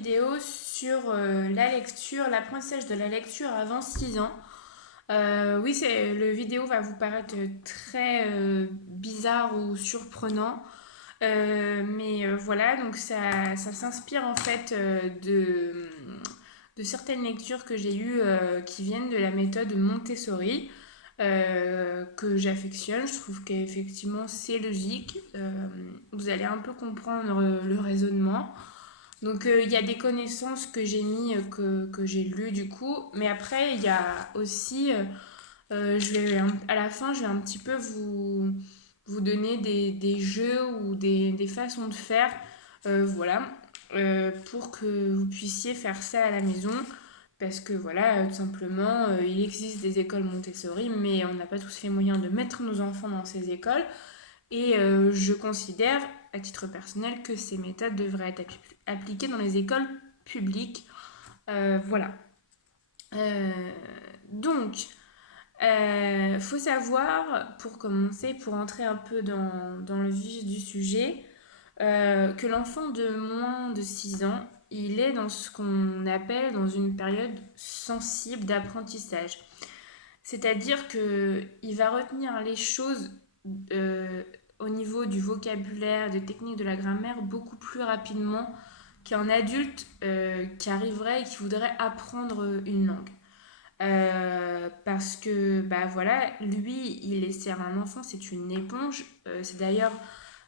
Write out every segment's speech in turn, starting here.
vidéo sur la lecture, l'apprentissage de la lecture avant 6 ans. Oui, le vidéo va vous paraître très bizarre ou surprenant. Mais voilà, donc ça s'inspire en fait de certaines lectures que j'ai eues qui viennent de la méthode Montessori, que j'affectionne. Je trouve qu'effectivement c'est logique. Vous allez un peu comprendre le raisonnement. Donc il y a des connaissances que j'ai mis, que j'ai lues du coup, mais après il y a aussi, à la fin, je vais un petit peu vous donner des jeux ou des façons de faire, voilà, pour que vous puissiez faire ça à la maison. Parce que voilà, tout simplement, il existe des écoles Montessori, mais on n'a pas tous les moyens de mettre nos enfants dans ces écoles. Et je considère, à titre personnel, que ces méthodes devraient être appliquées dans les écoles publiques. Voilà. Euh, donc, faut savoir, pour commencer, pour entrer un peu dans le vif du sujet, que l'enfant de moins de 6 ans, il est dans ce qu'on appelle dans une période sensible d'apprentissage. C'est-à-dire qu'il va retenir les choses euh, au niveau du vocabulaire, des techniques de la grammaire beaucoup plus rapidement qu'un adulte qui arriverait et qui voudrait apprendre une langue. Parce que, bah voilà, lui, il est c'est un enfant, c'est une éponge. C'est d'ailleurs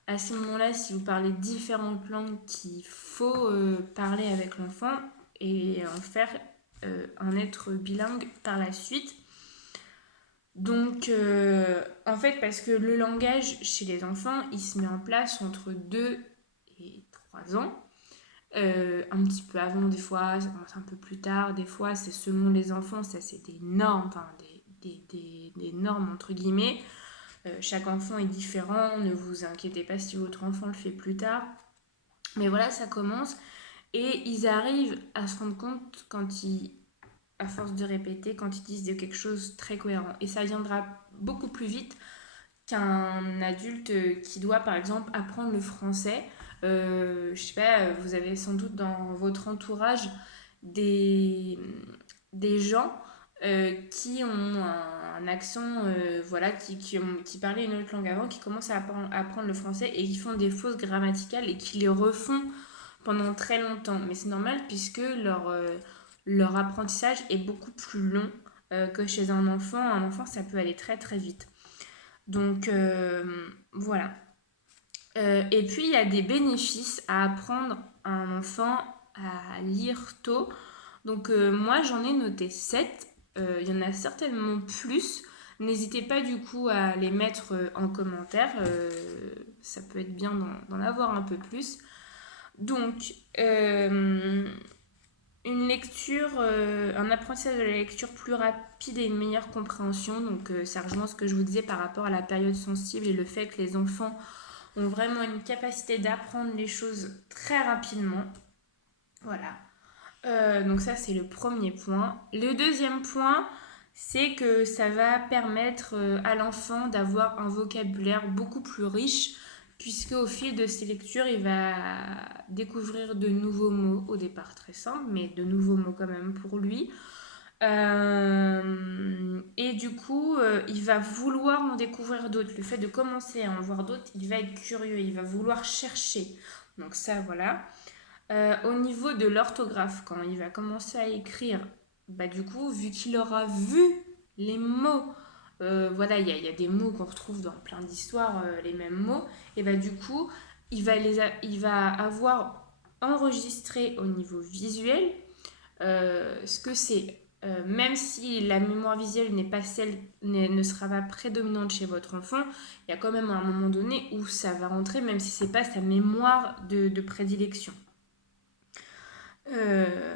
à ce moment-là, si vous parlez différentes langues, qu'il faut parler avec l'enfant et en faire un être bilingue par la suite. Donc, en fait, parce que le langage chez les enfants, il se met en place entre 2 et 3 ans. Un petit peu avant, des fois, ça commence un peu plus tard. Des fois, c'est selon les enfants, ça c'est des normes, enfin des normes entre guillemets. Chaque enfant est différent, ne vous inquiétez pas si votre enfant le fait plus tard. Mais voilà, ça commence. Et ils arrivent à se rendre compte à force de répéter, quand ils disent de quelque chose très cohérent. Et ça viendra beaucoup plus vite qu'un adulte qui doit par exemple apprendre le français. Je sais pas, vous avez sans doute dans votre entourage des, des gens qui ont un accent, voilà, qui parlaient une autre langue avant, qui commencent à apprendre le français et qui font des fausses grammaticales et qui les refont pendant très longtemps. Mais c'est normal puisque leur apprentissage est beaucoup plus long que chez un enfant. Un enfant, ça peut aller très très vite. Donc voilà. Et puis il y a des bénéfices à apprendre à un enfant à lire tôt. Donc moi j'en ai noté 7. Il y en a certainement plus. N'hésitez pas du coup à les mettre en commentaire. Ça peut être bien d'en avoir un peu plus. Donc une lecture, un apprentissage de la lecture plus rapide et une meilleure compréhension. Donc ça rejoint ce que je vous disais par rapport à la période sensible et le fait que les enfants ont vraiment une capacité d'apprendre les choses très rapidement. Voilà. Donc ça c'est le premier point. Le deuxième point, c'est que ça va permettre à l'enfant d'avoir un vocabulaire beaucoup plus riche, puisque au fil de ses lectures, il va découvrir de nouveaux mots, au départ très simples, mais de nouveaux mots quand même pour lui. Et du coup, il va vouloir en découvrir d'autres. Le fait de commencer à en voir d'autres, il va être curieux, il va vouloir chercher. Donc ça, voilà. Au niveau de l'orthographe, quand il va commencer à écrire, bah du coup, vu qu'il aura vu les mots, voilà, il y a des mots qu'on retrouve dans plein d'histoires, les mêmes mots, et bah du coup, il va avoir enregistré au niveau visuel ce que c'est. Même si la mémoire visuelle n'est pas celle, ne sera pas prédominante chez votre enfant, il y a quand même un moment donné où ça va rentrer, même si c'est pas sa mémoire de prédilection. Euh,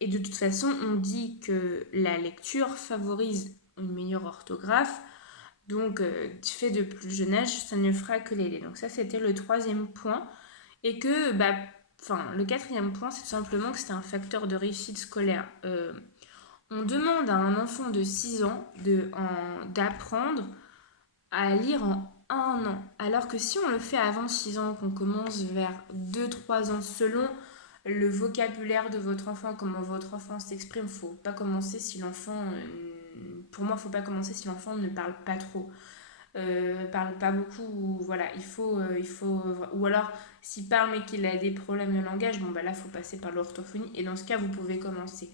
et de toute façon, on dit que la lecture favorise une meilleure orthographe. Donc, fait de plus jeune âge, ça ne fera que l'aider. Donc ça, c'était le troisième point. Et que, bah, enfin, le quatrième point, c'est tout simplement que c'est un facteur de réussite scolaire. On demande à un enfant de 6 ans d'apprendre à lire en 1 an. Alors que si on le fait avant 6 ans, qu'on commence vers 2 3 ans selon le vocabulaire de votre enfant, comment votre enfant s'exprime. Faut pas commencer si l'enfant, pour moi, faut pas commencer si l'enfant ne parle pas trop, parle pas beaucoup, ou voilà, ou alors s'il parle mais qu'il a des problèmes de langage, bon bah là, faut passer par l'orthophonie. Et dans ce cas, vous pouvez commencer.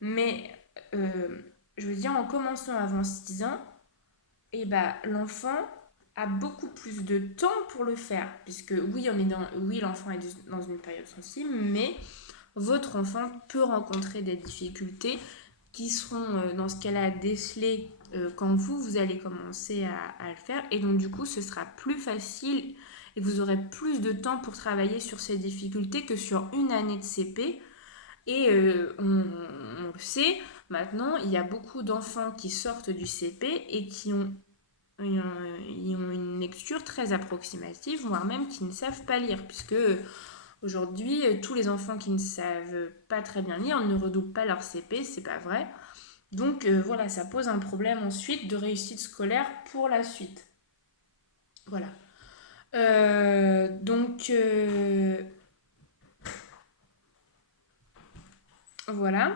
Mais je veux dire, en commençant avant 6 ans, et bah, l'enfant a beaucoup plus de temps pour le faire. Puisque oui, oui, l'enfant est dans une période sensible, mais votre enfant peut rencontrer des difficultés qui seront dans ce cas-là décelées quand vous allez commencer à le faire. Et donc du coup, ce sera plus facile et vous aurez plus de temps pour travailler sur ces difficultés que sur une année de CP. Et on le sait, maintenant, il y a beaucoup d'enfants qui sortent du CP et ils ont une lecture très approximative, voire même qui ne savent pas lire, puisque aujourd'hui, tous les enfants qui ne savent pas très bien lire ne redoublent pas leur CP, c'est pas vrai. Donc voilà, ça pose un problème ensuite de réussite scolaire pour la suite. Voilà. Voilà.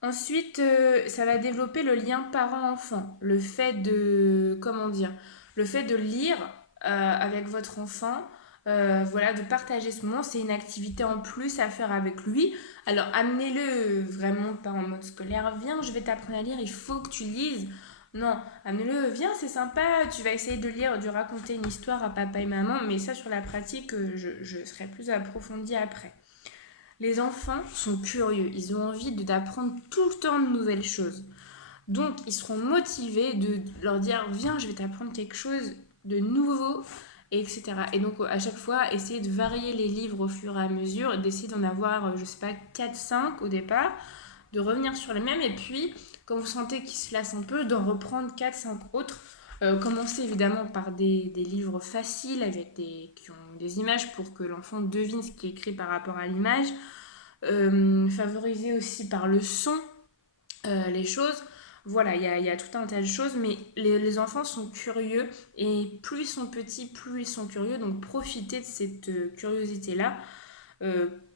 Ensuite, ça va développer le lien parent-enfant. Le fait de, comment dire, le fait de lire avec votre enfant, voilà, de partager ce moment, c'est une activité en plus à faire avec lui. Alors amenez-le vraiment pas en mode scolaire, viens, je vais t'apprendre à lire, il faut que tu lises. Non, amenez-le, viens, c'est sympa, tu vas essayer de lire, de raconter une histoire à papa et maman, mais ça sur la pratique, je serai plus approfondie après. Les enfants sont curieux, ils ont envie d'apprendre tout le temps de nouvelles choses. Donc, ils seront motivés de leur dire viens, je vais t'apprendre quelque chose de nouveau, etc. Et donc, à chaque fois, essayer de varier les livres au fur et à mesure, d'essayer d'en avoir, je sais pas, 4, 5 au départ, de revenir sur les mêmes, et puis, quand vous sentez qu'ils se lassent un peu, d'en reprendre 4, 5 autres. Commencer évidemment par des livres faciles qui ont des images pour que l'enfant devine ce qui est écrit par rapport à l'image. Favoriser aussi par le son les choses. Voilà, il y a tout un tas de choses, mais les enfants sont curieux et plus ils sont petits, plus ils sont curieux. Donc profitez de cette curiosité-là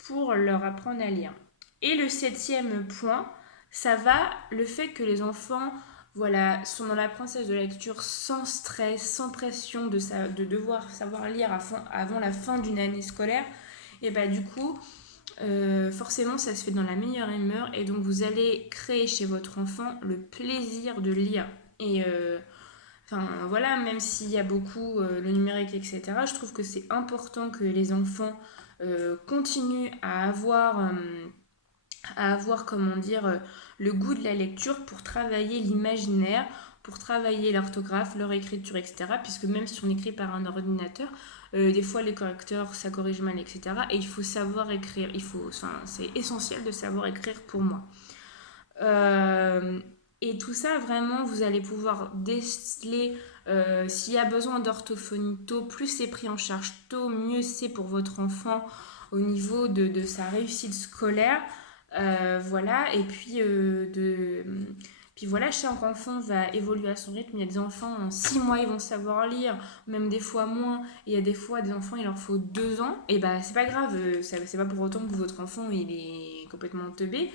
pour leur apprendre à lire. Et le 7e point, ça va le fait que les enfants voilà, sont dans l'apprentissage de la lecture sans stress, sans pression de devoir savoir lire avant la fin d'une année scolaire. Et bah du coup, forcément, ça se fait dans la meilleure humeur et donc vous allez créer chez votre enfant le plaisir de lire. Et enfin voilà, même s'il y a beaucoup le numérique, etc., je trouve que c'est important que les enfants continuent à avoir comment dire, le goût de la lecture pour travailler l'imaginaire, pour travailler l'orthographe, leur écriture, etc. Puisque même si on écrit par un ordinateur, des fois les correcteurs ça corrige mal, etc. Et il faut savoir écrire. C'est essentiel de savoir écrire pour moi. Euh, et tout ça, vraiment, vous allez pouvoir déceler s'il y a besoin d'orthophonie tôt, plus c'est pris en charge tôt, mieux c'est pour votre enfant au niveau de sa réussite scolaire. Voilà, et puis voilà, chaque enfant va évoluer à son rythme. Il y a des enfants, en 6 mois, ils vont savoir lire, même des fois moins. Et il y a des fois, des enfants, il leur faut 2 ans. Et bah, c'est pas grave, c'est pas pour autant que votre enfant, il est complètement teubé.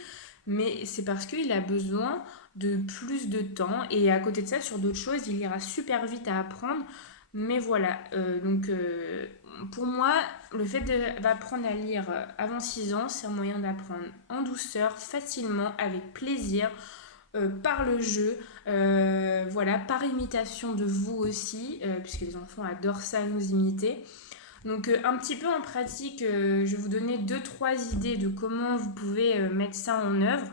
Mais c'est parce qu'il a besoin de plus de temps. Et à côté de ça, sur d'autres choses, il ira super vite à apprendre. Mais voilà, pour moi, le fait d'apprendre à lire avant 6 ans, c'est un moyen d'apprendre en douceur, facilement, avec plaisir, par le jeu, voilà, par imitation de vous aussi, puisque les enfants adorent ça, nous imiter. Donc un petit peu en pratique, je vais vous donner 2, 3 idées de comment vous pouvez mettre ça en œuvre.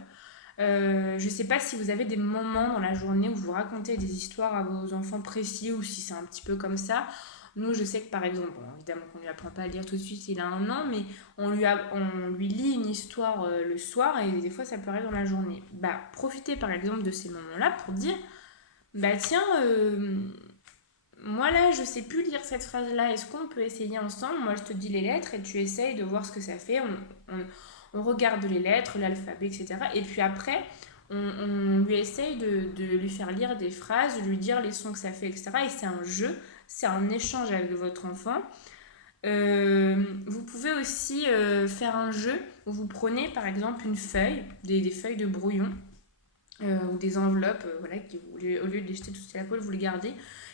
Je ne sais pas si vous avez des moments dans la journée où vous racontez des histoires à vos enfants précis ou si c'est un petit peu comme ça. Nous, je sais que par exemple, bon, évidemment qu'on ne lui apprend pas à lire tout de suite, il a 1 an, mais on lui lit une histoire le soir et des fois ça peut arriver dans la journée. Bah, profitez par exemple de ces moments-là pour dire, bah tiens, moi là, je sais plus lire cette phrase-là, est-ce qu'on peut essayer ensemble? Moi, je te dis les lettres et tu essayes de voir ce que ça fait. On regarde les lettres, l'alphabet, etc. Et puis après, on lui essaye de lui faire lire des phrases, de lui dire les sons que ça fait, etc. Et c'est un jeu, c'est un échange avec votre enfant. Vous pouvez aussi faire un jeu où vous prenez par exemple une feuille, des feuilles de brouillon ou des enveloppes, voilà, au lieu de les jeter tout à la poêle, vous les gardez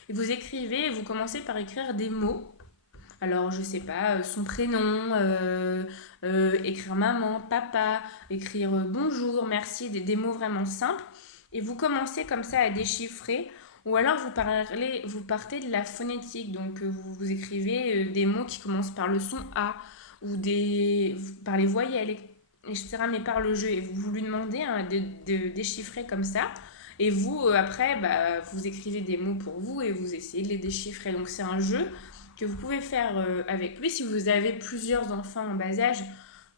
et vous écrivez et vous commencez par écrire des mots. Alors, je sais pas, son prénom, écrire maman, papa, écrire bonjour, merci, des mots vraiment simples. Et vous commencez comme ça à déchiffrer. Ou alors vous partez de la phonétique. Donc, vous écrivez des mots qui commencent par le son A ou par les voyelles, etc. Mais par le jeu. Et vous lui demandez hein, de déchiffrer comme ça. Et vous, après, bah, vous écrivez des mots pour vous et vous essayez de les déchiffrer. Donc, c'est un jeu que vous pouvez faire avec lui. Si vous avez plusieurs enfants en bas âge,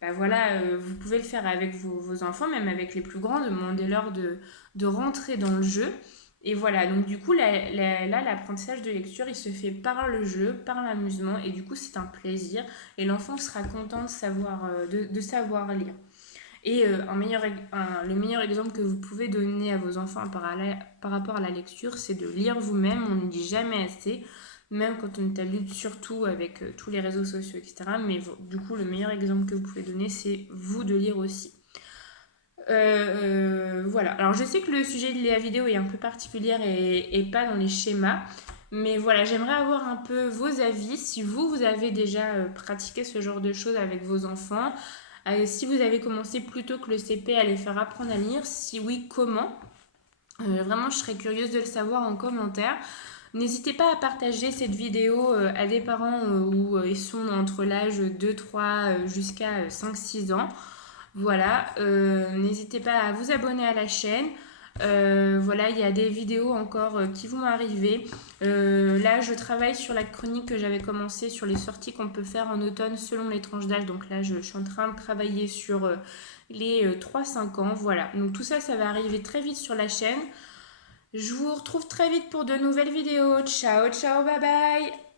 bah voilà, vous pouvez le faire avec vos enfants, même avec les plus grands, demandez-leur de rentrer dans le jeu. Et voilà, donc du coup, là, l'apprentissage de lecture, il se fait par le jeu, par l'amusement, et du coup, c'est un plaisir, et l'enfant sera content de savoir lire. Et le meilleur exemple que vous pouvez donner à vos enfants par rapport à la lecture, c'est de lire vous-même, on ne dit jamais assez, même quand on est adulte, surtout avec tous les réseaux sociaux, etc. Mais du coup, le meilleur exemple que vous pouvez donner, c'est vous de lire aussi. Voilà. Alors, je sais que le sujet de la vidéo est un peu particulier et pas dans les schémas. Mais voilà, j'aimerais avoir un peu vos avis. Si vous avez déjà pratiqué ce genre de choses avec vos enfants, si vous avez commencé plus tôt que le CP à les faire apprendre à lire, si oui, comment? Vraiment, je serais curieuse de le savoir en commentaire. N'hésitez pas à partager cette vidéo à des parents où ils sont entre l'âge de 3 jusqu'à 5-6 ans. Voilà, n'hésitez pas à vous abonner à la chaîne. Voilà, il y a des vidéos encore qui vont arriver. Là, je travaille sur la chronique que j'avais commencé sur les sorties qu'on peut faire en automne selon les tranches d'âge. Donc là, je suis en train de travailler sur les 3-5 ans. Voilà, donc tout ça, ça va arriver très vite sur la chaîne. Je vous retrouve très vite pour de nouvelles vidéos. Ciao, ciao, bye bye!